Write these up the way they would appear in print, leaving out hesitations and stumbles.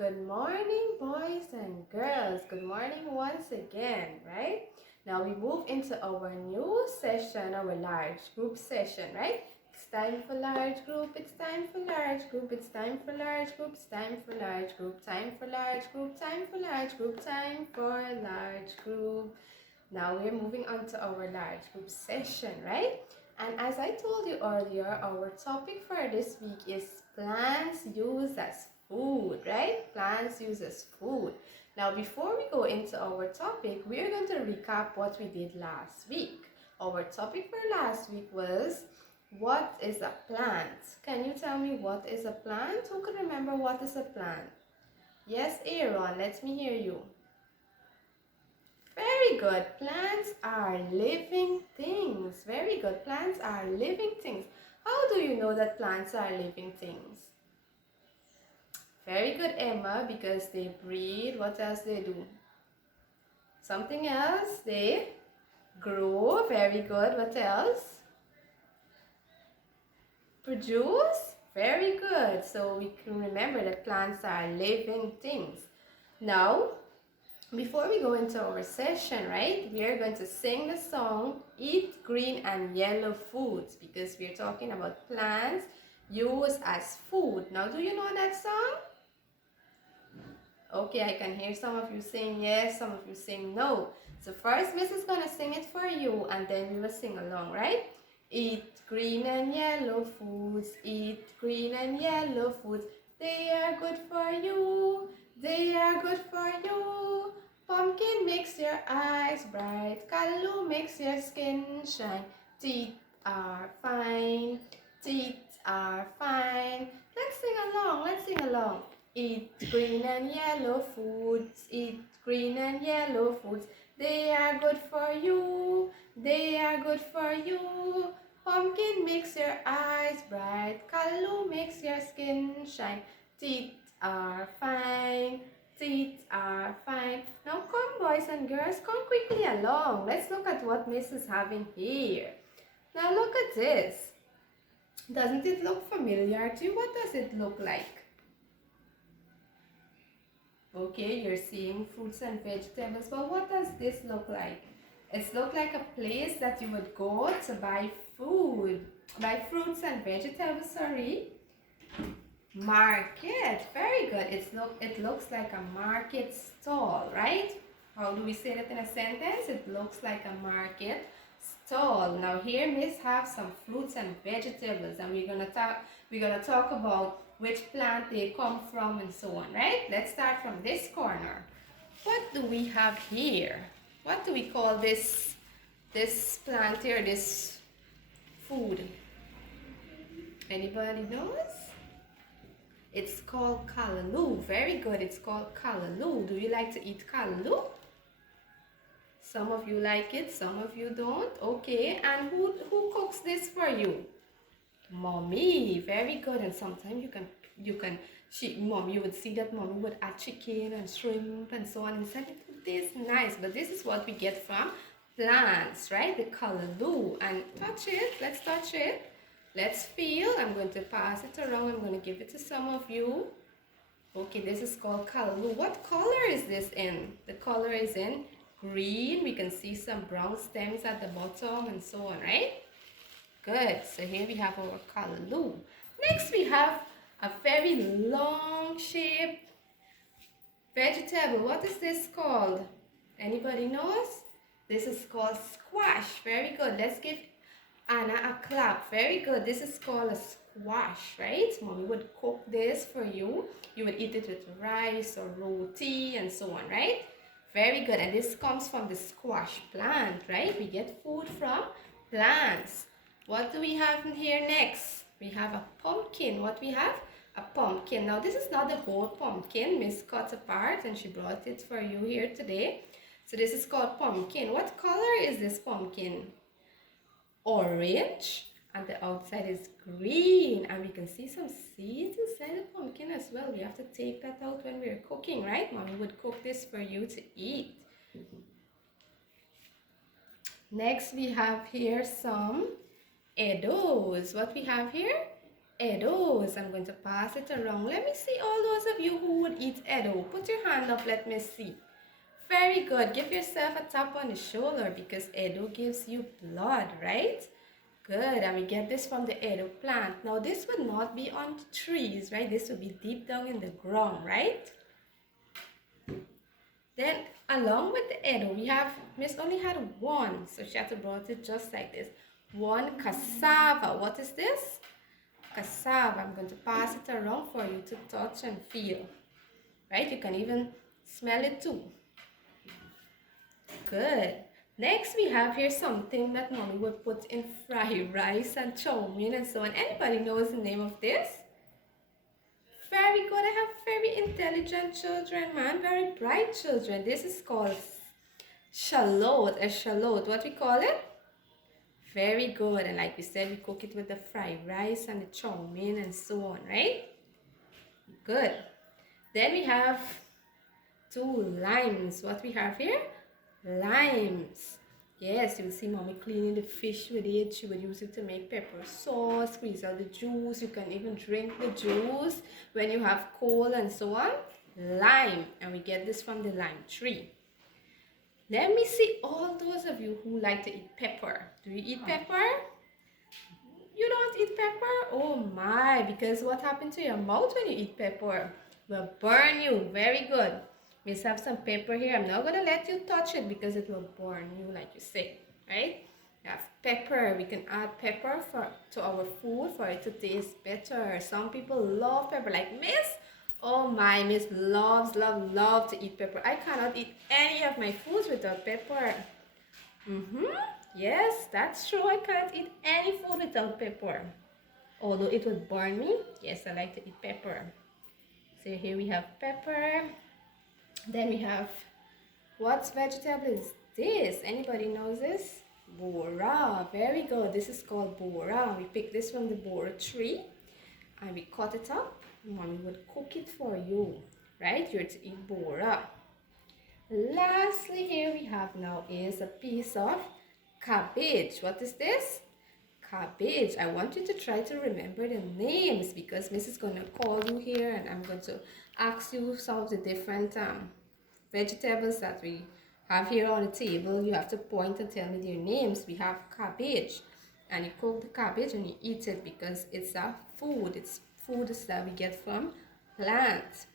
Good morning, boys and girls. Good morning once again, right? Now we move into our new session, our large group session, right? It's time for large group, it's time for large group, it's time for large group, it's time for large group, time for large group, time for large group, time for large group. Now we're moving on to our large group session, right? And as I told you earlier, our topic for this week is plants used as food, right? Plants used as food. Now, before we go into our topic, we are going to recap what we did last week. Our topic for last week was, what is a plant? Can you tell me what is a plant? Who can remember what is a plant? Yes, Aaron, let me hear you. Very good. Plants are living things. Very good. Plants are living things. How do you know that plants are living things? Very good, Emma, because they breathe. What else they do? Something else. They grow. Very good. What else? Produce. Very good. So we can remember that plants are living things. Now, before we go into our session, right, we are going to sing the song Eat Green and Yellow Foods, because we're talking about plants used as food. Now, do you know that song? Okay, I can hear some of you saying yes, some of you saying no. So first, Miss is going to sing it for you, and then we will sing along, right? Eat green and yellow foods, eat green and yellow foods. They are good for you, they are good for you. Pumpkin makes your eyes bright, Kalu makes your skin shine. Teeth are fine, teeth are fine. Let's sing along, let's sing along. Eat green and yellow foods, eat green and yellow foods. They are good for you, they are good for you. Pumpkin makes your eyes bright, Kalu makes your skin shine. Teeth are fine, teeth are fine. Now come, boys and girls, come quickly along. Let's look at what Miss is having here. Now look at this. Doesn't it look familiar to you? What does it look like? Okay, you're seeing fruits and vegetables, but what does this look like? It looks like a place that you would go to buy food, buy fruits and vegetables, sorry. Market, very good. It looks like a market stall, right? How do we say that in a sentence? It looks like a market stall. Now here Miss have some fruits and vegetables, and we're gonna talk about which plant they come from and so on, right? Let's start from this corner. What do we have here? What do we call this plant here, this food? Anybody knows? It's called callaloo. Very good. It's called callaloo. Do you like to eat callaloo? Some of you like it, some of you don't. Okay, and who cooks this for you? Mommy. Very good. And sometimes you would see that mommy would add chicken and shrimp and so on inside. It tastes nice, but this is what we get from plants, right? The callaloo. And touch it. Let's touch it. Let's feel. I'm going to pass it around. I'm going to give it to some of you. Okay, this is called callaloo. What color is this in? The color is in green. We can see some brown stems at the bottom and so on, right? Good. So here we have our callaloo. Next we have a very long shaped vegetable. What is this called? Anybody knows? This is called squash. Very good. Let's give Anna a clap. Very good. This is called a squash, right? Mommy would cook this for you. You would eat it with rice or roti and so on, right? Very good. And this comes from the squash plant, right? We get food from plants. What do we have in here next? We have a pumpkin. What we have? A pumpkin. Now this is not the whole pumpkin. Miss cut apart and she brought it for you here today. So this is called pumpkin. What color is this pumpkin? Orange, and the outside is green, and we can see some seeds inside the pumpkin as well. We have to take that out when we're cooking, right? Mommy would cook this for you to eat. Next we have here some edos. What we have here? Eddos. I'm going to pass it around. Let me see all those of you who would eat Eddo. Put your hand up, let me see. Very good. Give yourself a tap on the shoulder because Eddo gives you blood, right? Good. And we get this from the Eddo plant. Now this would not be on trees, right? This would be deep down in the ground, right? Then along with the Eddo, we have, Miss only had one, so she had to brought it just like this. One cassava. What is this? Cassava. I'm going to pass it around for you to touch and feel. Right? You can even smell it too. Good. Next we have here something that mommy would put in fried rice and chow mein and so on. Anybody knows the name of this? Very good. I have very intelligent children, man. Very bright children. This is called shallot. A shallot. What we call it? Very good. And like we said, we cook it with the fried rice and the chow mein and so on, right? Good. Then we have 2 limes. What we have here? Limes. Yes, you'll see mommy cleaning the fish with it. She would use it to make pepper sauce, squeeze out the juice. You can even drink the juice when you have cold and so on. Lime. And we get this from the lime tree. Let me see all those of you who like to eat pepper. Do you eat pepper? You don't eat pepper? Oh my, because what happened to your mouth when you eat pepper? Will burn you. Very good. We have some pepper here. I'm not going to let you touch it because it will burn you like you say, right? We have pepper. We can add pepper to our food for it to taste better. Some people love pepper like Miss. Oh my, Miss love to eat pepper. I cannot eat any of my foods without pepper. Yes, that's true. I can't eat any food without pepper. Although it would burn me. Yes, I like to eat pepper. So here we have pepper. Then we have, what vegetable is this? Anybody knows this? Bora. Very good. This is called bora. We pick this from the bora tree and we cut it up. Mommy would cook it for you, right? You're to eat bora. Lastly, here we have now is a piece of cabbage. What is this? Cabbage. I want you to try to remember the names because Miss is going to call you here and I'm going to ask you some of the different vegetables that we have here on the table. You have to point and tell me their names. We have cabbage and you cook the cabbage and you eat it because it's a food. It's food that we get from plants.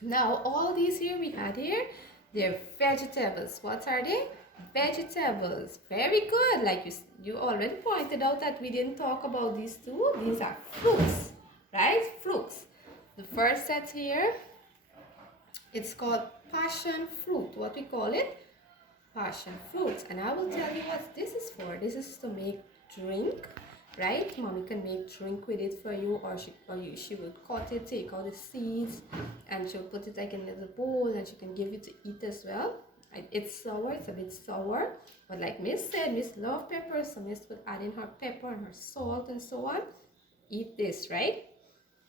Now all these here we had here, they're vegetables. What are they? Vegetables. Very good. Like you already pointed out that we didn't talk about these two. These are fruits, right? Fruits. The first set here, it's called passion fruit. What we call it? Passion fruits. And I will tell you what this is for. This is to make drink, right? Mommy can make drink with it for you, or she will cut it, take out the seeds, and she'll put it like in a little bowl, and she can give you to eat as well. It's sour, it's a bit sour, but like Miss said, Miss love pepper, so Miss would add in her pepper and her salt and so on. Eat this, right?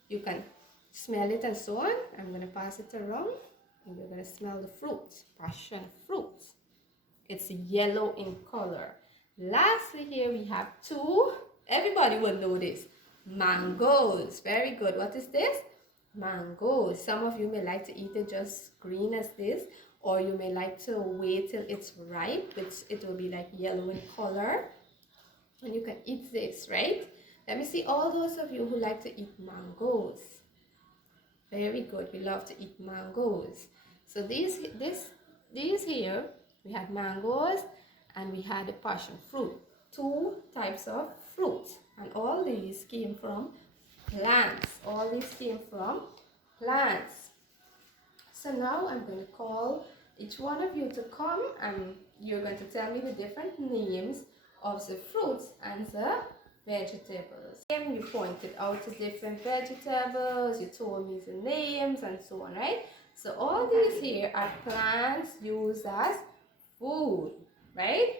You can smell it and so on. I'm going to pass it around and you're going to smell the fruit, passion fruit. It's yellow in color. Lastly here we have 2, everybody will know this, mangoes. Very good. What is this? Mangoes. Some of you may like to eat it just green as this, or you may like to wait till it's ripe, which it will be like yellow in color, and you can eat this, right? Let me see all those of you who like to eat mangoes. Very good. We love to eat mangoes. So these here, we had mangoes and we had the passion fruit. 2 types of fruit. And all these came from plants. All these came from plants. So now I'm going to call each one of you to come and you're going to tell me the different names of the fruits and the vegetables. You pointed out the different vegetables, you told me the names and so on, right? So all these here are plants used as food, right?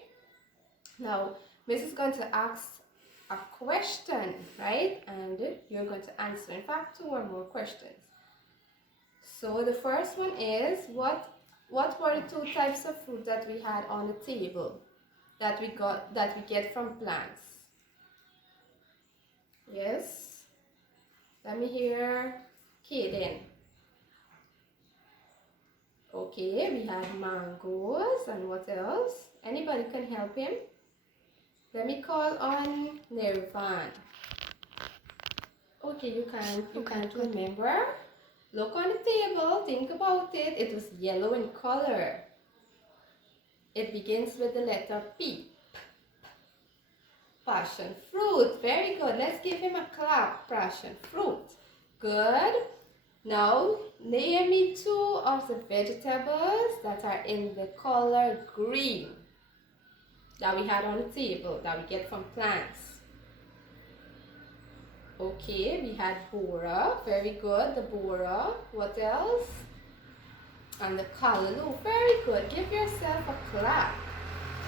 Now, Miss is going to ask a question, right? And you're going to answer. In fact, 2 or more questions. So the first one is, what were the 2 types of fruit that we had on the table that we get from plants? Yes. Let me hear Kaden. Okay, we had mangoes, and what else? Anybody can help him? Let me call on Nirvan. Okay, you can't remember? Look on the table, think about it. It was yellow in color. It begins with the letter P. Passion fruit. Very good. Let's give him a clap. Passion fruit. Good. Now, name me two of the vegetables that are in the color green that we had on the table that we get from plants. Okay, we had bora. Very good. The bora. What else? And the callaloo. Very good. Give yourself a clap.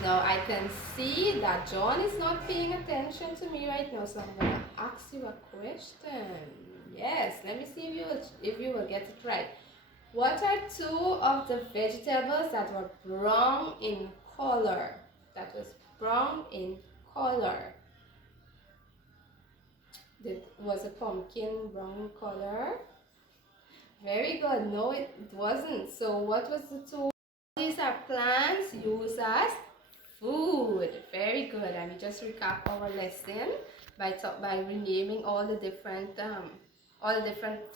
Now I can see that John is not paying attention to me right now, so I'm gonna ask you a question. Yes, let me see if you will get it right. What are two of the vegetables that were brown in color? That was brown in color. Was a pumpkin brown in color? Very good. No, it wasn't. So what was the two? These are plants used as food. Very good. And we just recap our lesson by renaming all the different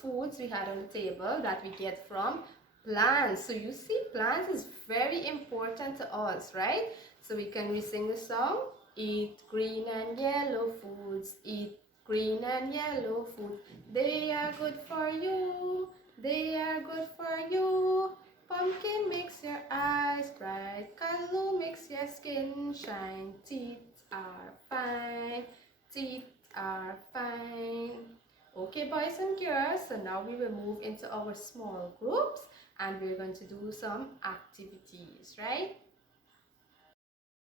foods we had on the table that we get from plants. So you see, plants is very important to us, right? So we sing the song. Eat green and yellow foods. Eat green and yellow food. They are good for you. They are good for you. Pumpkin makes your eyes bright. Callaloo makes your skin shine. Teeth are fine. Teeth are fine. Okay, boys and girls, so now we will move into our small groups and we're going to do some activities, right?